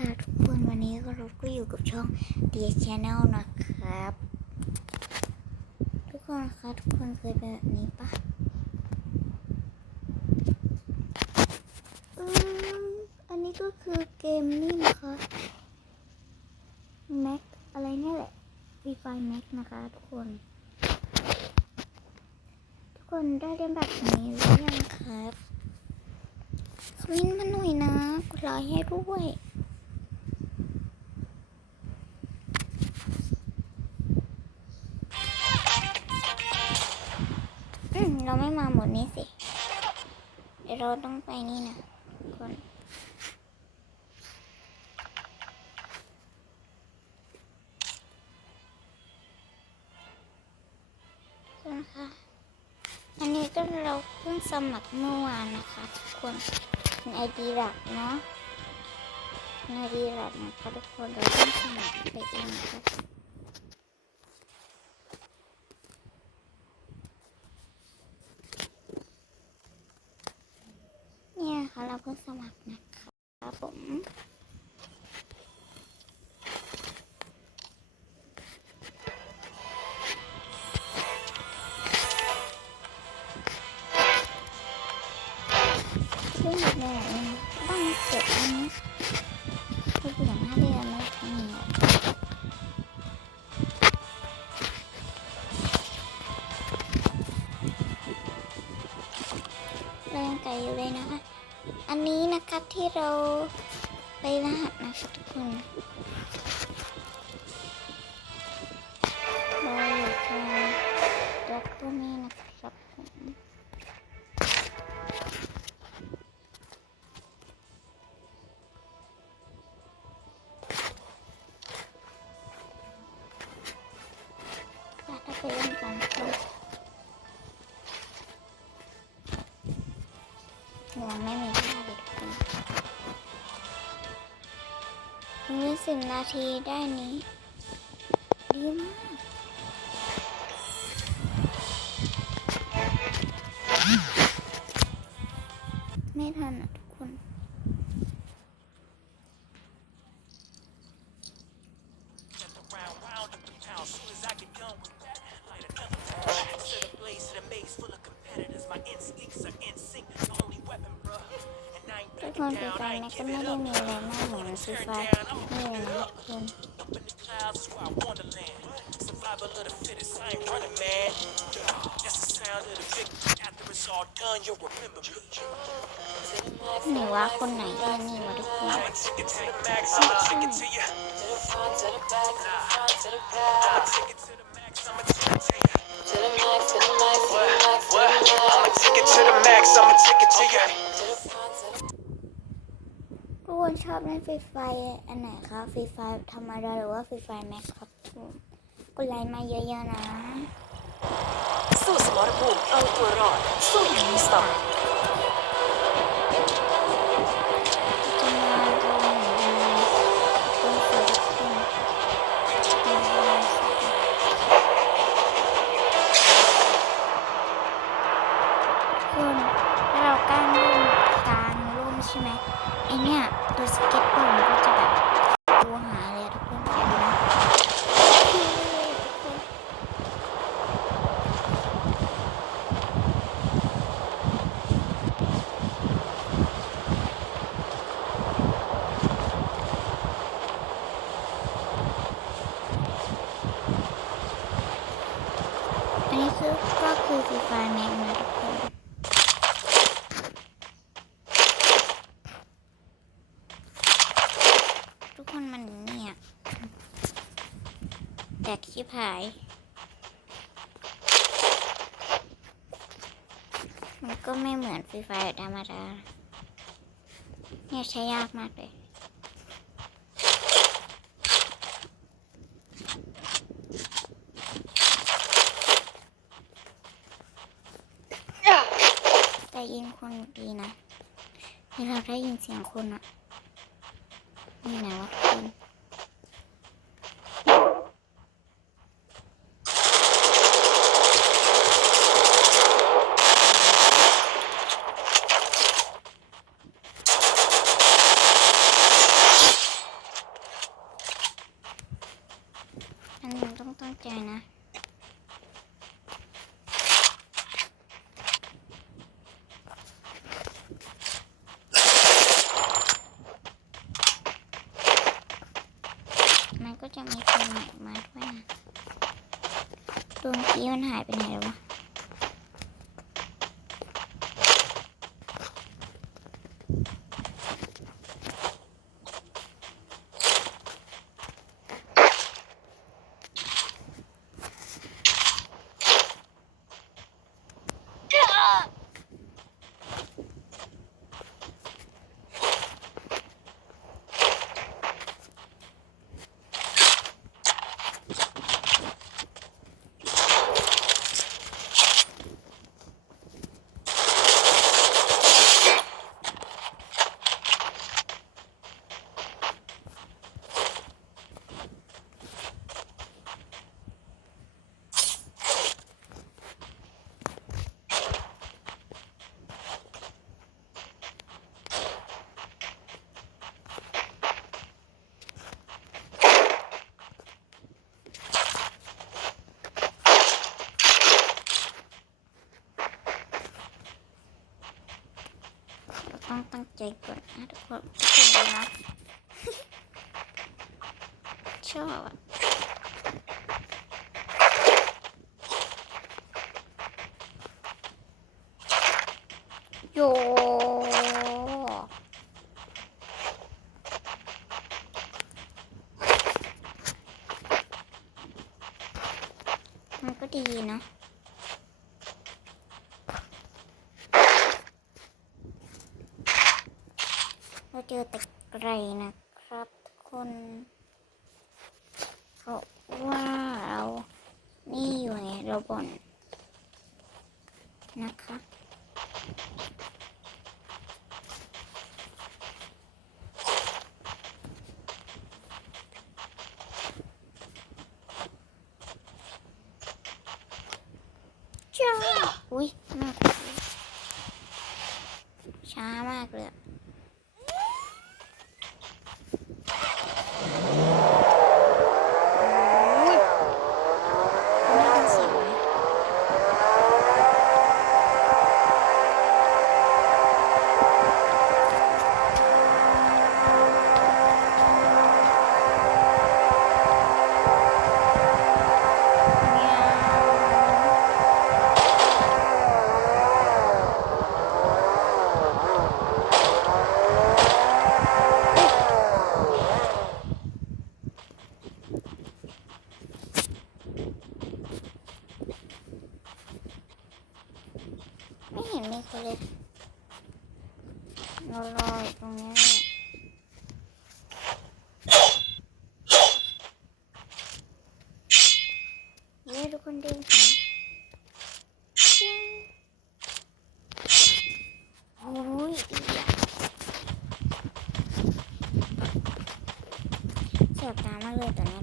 ค่ะทุกคนวันนี้เราก็อยู่กับช่อง เดียชแนลนะครับทุกคนคะทุกคนเคยเป็นแบบนี้ปะอันนี้ก็คือเกมนี่นะคะแม็กอะไรเนี่ยแหละวีไฟแม็กนะคะทุกคนได้เล่นแบบนี้หรือยังครับคอมเมนต์มาหน่อยนะกดไลค์ให้ด้วยเราไม่มาหมดนี้สิเดี๋ยวเราต้องไปนี่นะคนนะคะอันนี้ก็เราเพิ่งสมัครเมื่อวานนะคะทุกคนเป็นไอดีหลักเนาะเป็นไอดีหลักนะคะทุกคนเราเพิ่งสมัครไปเองนะคะเนี่ยค่ะเราเพิ่งสมัครนะคะผมซึ่งแบบนี้ต้องเก็บอันนี้คือเปลี่ยนหน้าเรียนแล้วทำเนี่ยแรงไกลอยู่เลยนะคะอันนี้นะคะที่เราไปรหัสนะคะทุกคนเราอยู่ตรงตัวตัวนี้นะครับผมถ้าไปเล่นกันก็ยังไม่มีท่าเลยทุกคนมี10 นาทีได้นี้ดีมากไม่ทันอ่ะทุกคนทุกคนฟรีไฟแม็กก็ไม่ได้มีอะไรมากเหมือนฟรีไฟนี่เลยนะทุกคนหรือว่าคนไหนเล่นนี่วะทุกคนทุกคนชอบเล่นฟรีไฟอันไหนคะฟรีไฟธรรมดาหรือว่าฟรีไฟแม็กครับกดไลค์มาเยอะๆนะสู้สมรภูมิเอาตัวรอดสู้อย่างมีสติจะมาตรงไหนดีคนสวยทุกคนถ้าเรากางร่มใช่ไหมไอเนี่ยตัวสเก็ตบอร์ดมันก็จะแบบตัวหาเลยทุกคนแค่ดูนะอันนี้ก็คือฟรีไฟแม็กนะทุกคนมันเนี่ยแตกชิบหายมันก็ไม่เหมือนฟรีไฟธรรมดาเนี่ยใช้ยากมากเลยแต่ยิงคนดีนะที่เราได้ยินเสียงคนอะนี่นะวะคุณ จะมีเพลงใหม่มาด้วยนะตัวเมื่อกี้มันหายไปไหนแล้ววะต้องตั้งใจก่อนนะทุกคนดูนะ ชอบอ่ะโยมันก็ดีเนาะเราเจอแต่ไกลนะครับทุกคนเพราะว่าเรานี่อยู่ไงเราบ่นนะคะจ้าอุ้ยมากช้ามากเลยไม่เห็นมีคนเลยเรารออยู่ตรงนี้เนี่ยทุกคนดูสิโอ้ยแสบตามากเลยตอนนี้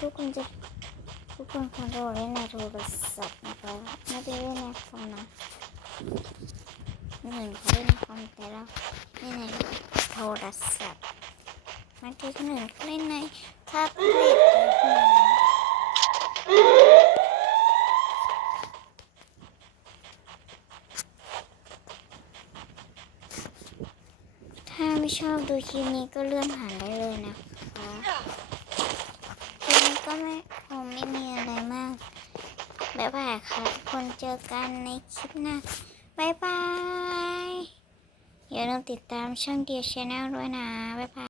ทุกคนทุกคนควรรอเล่นในโทรศัพท์นะคะไม่ได้เล่นในคอมนะไม่เหมือนเขาเล่นในคอมแต่เราเล่นในโทรศัพท์บางทีคนอื่นเขาเล่นในแท็บเล็ตถ้าไม่ชอบดูคลิปนี้ก็เลื่อนผ่านได้เลยนะคะคลิปนี้ก็คงไม่มีอะไรมากบ๊ายบายค่ะทุกคนเจอกันในคลิปหน้าบ๊ายบายอย่าลืมติดตามช่องเดียชแนลด้วยนะบ๊ายบาย